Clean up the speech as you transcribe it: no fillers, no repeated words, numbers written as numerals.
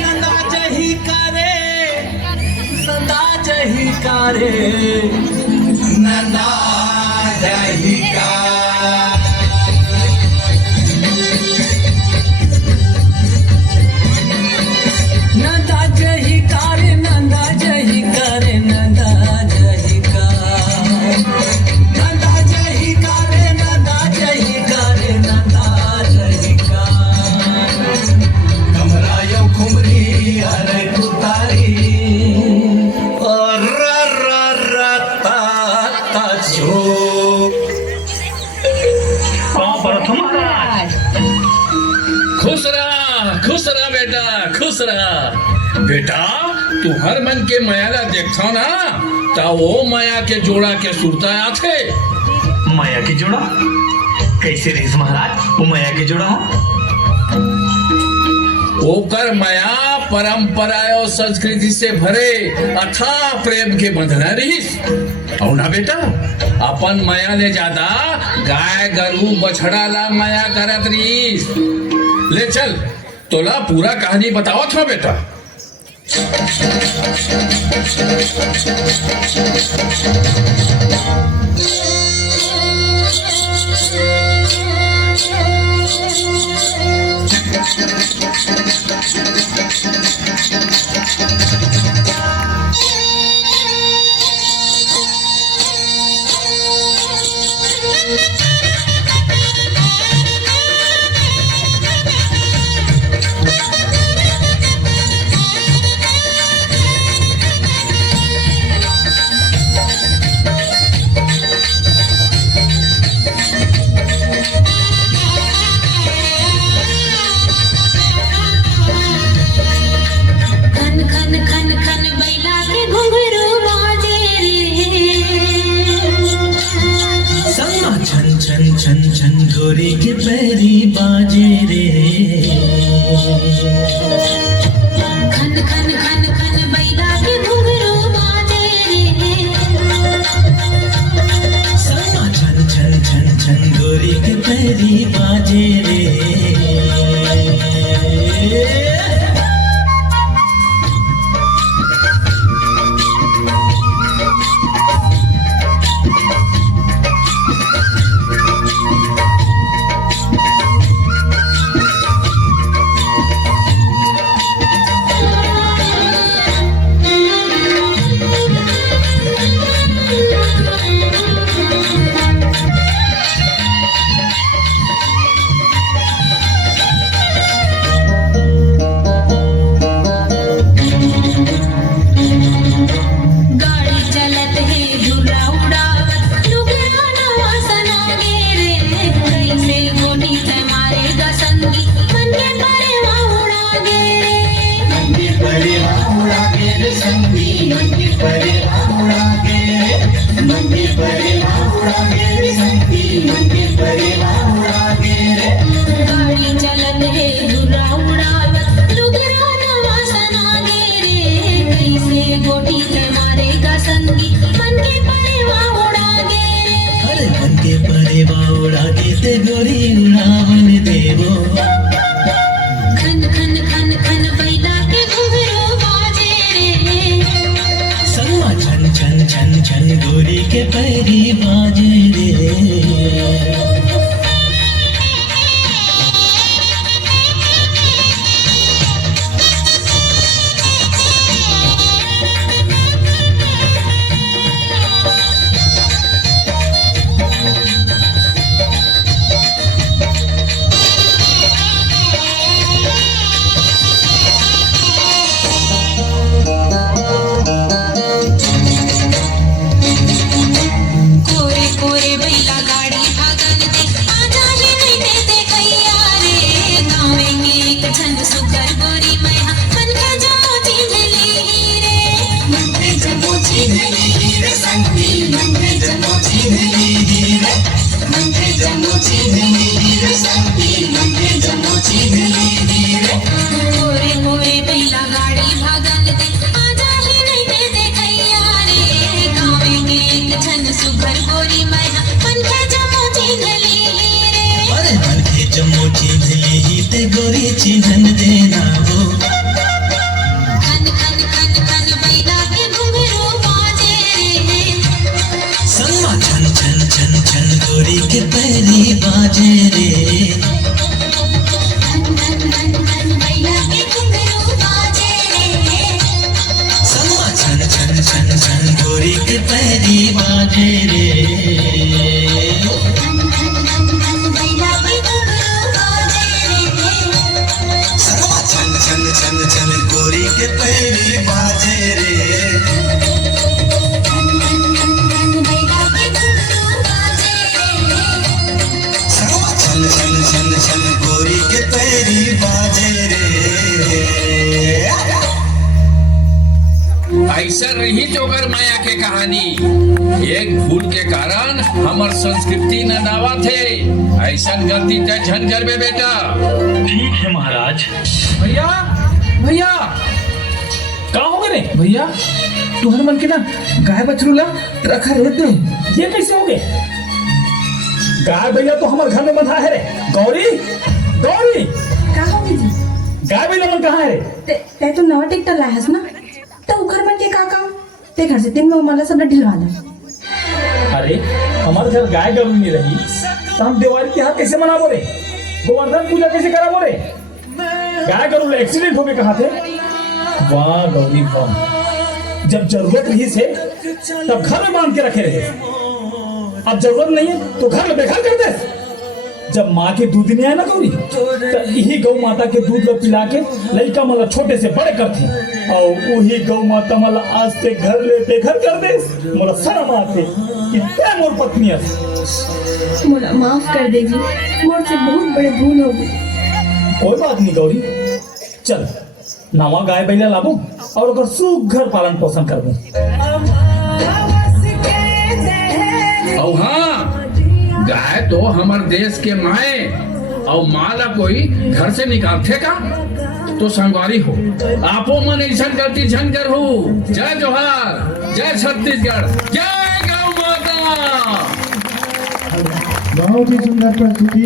नंदा जही करे सदा जही करे नंदा जही नंदा जही करे नंदा जही करे नंदा जही नंदा जही करे नंदा जही करे नंदा जही कमरा यो खुमरी अरे तुतारी खुश रहा बेटा खुश रहा बेटा तू हर मन के मायाला देखता ना ता वो माया के जोड़ा के सुरता आथे माया के जोड़ा कैसे रहीस महाराज वो माया के जोड़ा ओकर माया परंपरा और संस्कृति से भरे अथाह प्रेम के बंधना रहीस और ना बेटा अपन माया ले ज्यादा गाय गरू बछड़ा ला माया करत रहीस ले चल तोला पूरा कहानी बताओ था बेटा छन छन ढोरी के पैरी बाजे रे खन खन खन खन बैला के घुंघरू बाजे रे समा छन छन छन छन ढोरी के पैरी बाजे रे छन छन गोरी के पैरी बाजे रे छन छन छन छन गोरी के पैरी बाजे रे ऐसा रही जोगर माया के कहानी। एक भूल के कारण हमार संस्कृति न दावा थे। ऐसा गलती ते झन करबे बेटा। ठीक है महाराज। भैया भैया कहाँ हो गए? भैया तुहर मन के ना गाय बछरू ला रखा रहते ये कैसे हो गए? गाय भैया तो हमारे घर में बंधा है रे। गौरी गौरी का हो जी गाय भैया मन कहाँ है रे? ते तो नवा टिकटर लायस ना तो उखर मन के का काम ते घर से दिन में उमला सब ढिलवा दे। अरे हमारे घर गाय गरू नहीं रही तो हम दिवाली त्योहार कैसे मनाबो रे? गोवर्धन पूजा कैसे कराबो रे? गाय गरू ले एक्सीडेंट हो गए कहाँ थे? वाह गौरी वाह, जब जरूरत रही से तब घर में बांध के रखे रहे, अब जरूरत नहीं है तो घर में बेकार कर दे। जब माँ के दूध नहीं आए ना गौरी तो यही गौ माता के दूध लो पिला के लड़का मतलब छोटे से बड़े करते और वही गौ माता मतलब आज से घर ले बेघर कर दे। मोला शर्म आते इतना मोर पत्नी है। मोला माफ कर दे जी, मोर से बहुत बड़े भूल हो गई। कोई बात नहीं गौरी, चल नवा गाय बैला लाबो और ओकर सुघर पालन पोषण करबो। और हाँ, गाय तो हमार देश के माए और माला कोई घर से निकालते का तो संगवारी हो। आपो मन ऐसा गलती झन कर हो। जय जोहार, जय छत्तीसगढ़, जय गौ माता। बहुत ही सुंदर प्रस्तुति।